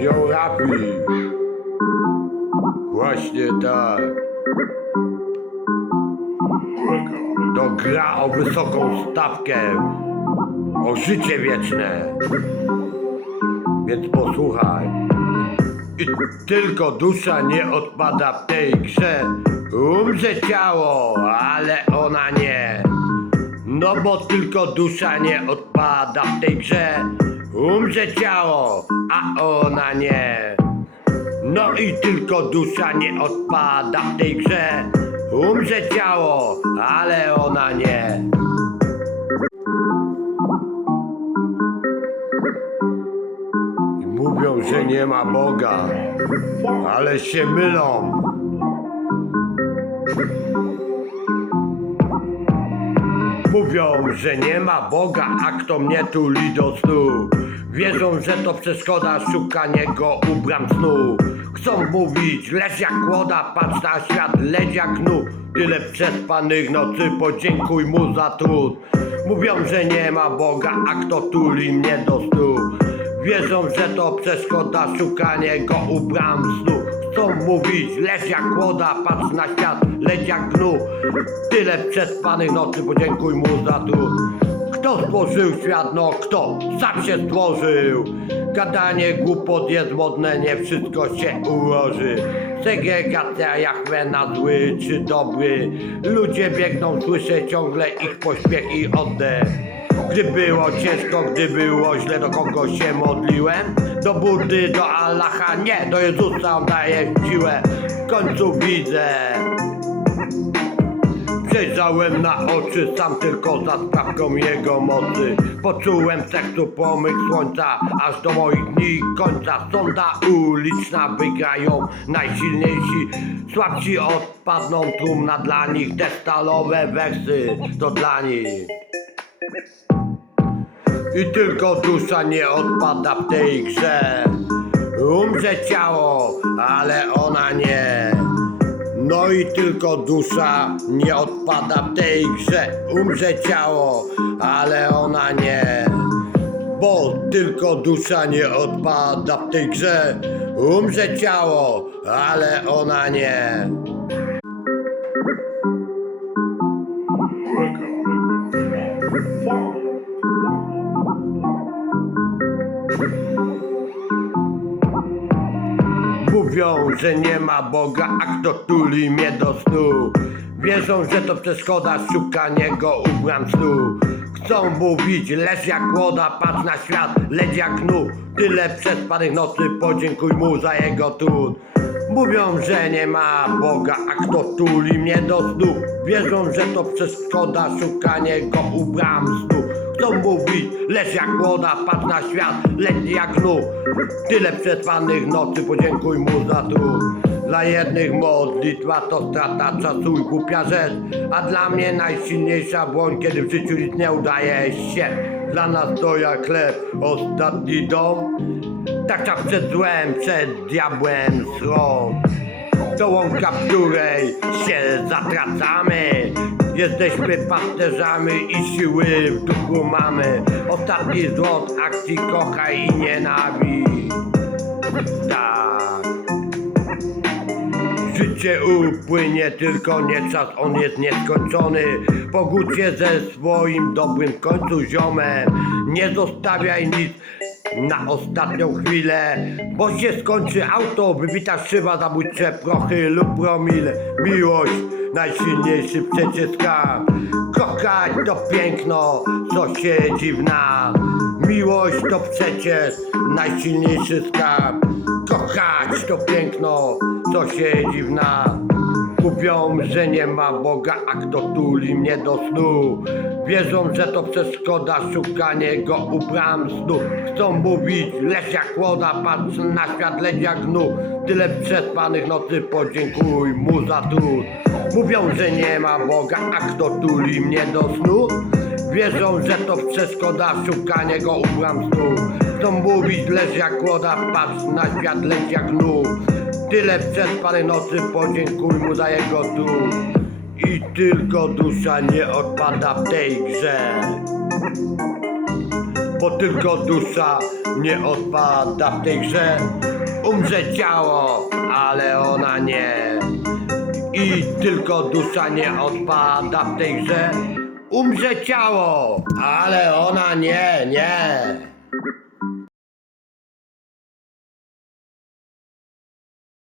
Yo, Rafi. Właśnie tak. To gra o wysoką stawkę, o życie wieczne. Więc posłuchaj. I tylko dusza nie odpada w tej grze. Umrze ciało, ale ona nie. No bo tylko dusza nie odpada w tej grze. Umrze ciało, a ona nie. No i tylko dusza nie odpada w tej grze. Umrze ciało, ale ona nie. Mówią, że nie ma Boga, ale się mylą. Mówią, że nie ma Boga, a kto mnie tuli do snu Wierzą, że to przeszkoda szukanie go u bram snu. Chcą mówić, leż jak kłoda, patrz na świat, leć jak nu Tyle przespanych nocy, podziękuj mu za trud. Mówią, że nie ma Boga, a kto tuli mnie do snu Wierzą, że to przeszkoda szukanie go u bram snu. Chcą mówić, leż jak kłoda, patrz na świat, leć jak gnu. Tyle przespanych nocy, podziękuj mu za trud Kto stworzył świat, no kto? Sam się stworzył Gadanie głupot jest modne, nie wszystko się ułoży Segregacja Jachwę na zły czy dobry Ludzie biegną, słyszę ciągle ich pośpiech i oddech gdy było ciężko, gdy było źle, do kogo się modliłem? Do Buddy, do Allaha, nie, do Jezusa on daje siłę. W końcu widzę. Przejrzałem na oczy, sam tylko za sprawką jego mocy. Poczułem seksu pomyk słońca, aż do moich dni końca. Sonda uliczna wygrają najsilniejsi, słabsi odpadną trumna dla nich. Te stalowe wersy to dla nich. I tylko dusza nie odpada w tej grze Umrze ciało, ale ona nie No i tylko dusza nie odpada w tej grze. Umrze ciało, ale ona nie Bo tylko dusza nie odpada w tej grze. Umrze ciało, ale ona nie Mówią, że nie ma Boga, a kto tuli mnie do snu. Wierzą, że to przeszkoda szukanie go u bram snu. Chcą mówić, leż jak łoda, patrz na świat, leć jak nu Tyle przespanych nocy, podziękuj mu za jego trud. Mówią, że nie ma Boga, a kto tuli mnie do snu. Wierzą, że to przeszkoda szukanie go u bram snu Chcą mówić, lecz jak młoda, patrz na świat, leć jak nu Tyle przespanych nocy, podziękuj mu za trud Dla jednych modlitwa to strata czasu i głupia rzecz A dla mnie najsilniejsza broń, kiedy w życiu nic nie udaje się. Dla nas to jak chleb, ostatni dom. Taka przed złem, przed diabłem srą to łąka, w której się zatracamy Jesteśmy pasterzami i siły w duchu mamy. Ostatni zwrot akcji kochaj i nienawiść Tak. Życie upłynie, tylko nie czas, on jest nieskończony. Pogódź się ze swoim dobrym w końcu ziomem. Nie zostawiaj nic na ostatnią chwilę Bo się skończy auto, wybita szyba, zabójcze prochy lub promil. Miłość, najsilniejszy przecież Kochać to piękno, co siedzi w nas Miłość to przecież najsilniejszy skarb. Kochać to piękno, co siedzi w nas Mówią, że nie ma Boga, a kto tuli mnie do snu Wierzą, że to przeszkoda szukanie go u bram snu. Chcą mówić, lecz jak łoda, patrz na świat, leć jak gnu. Tyle przespanych nocy, podziękuj mu za trud. Mówią, że nie ma Boga, a kto tuli mnie do snu? Wierzą, że to przeszkoda szukanie go u bram snu. Chcą mówić, lecz jak łoda, patrz na świat, leć jak gnu. Tyle przespanej nocy, podziękuj mu za jego trud I tylko dusza nie odpada w tej grze bo tylko dusza nie odpada w tej grze. Umrze ciało, ale ona nie. I tylko dusza nie odpada w tej grze. Umrze ciało, ale ona nie, nie.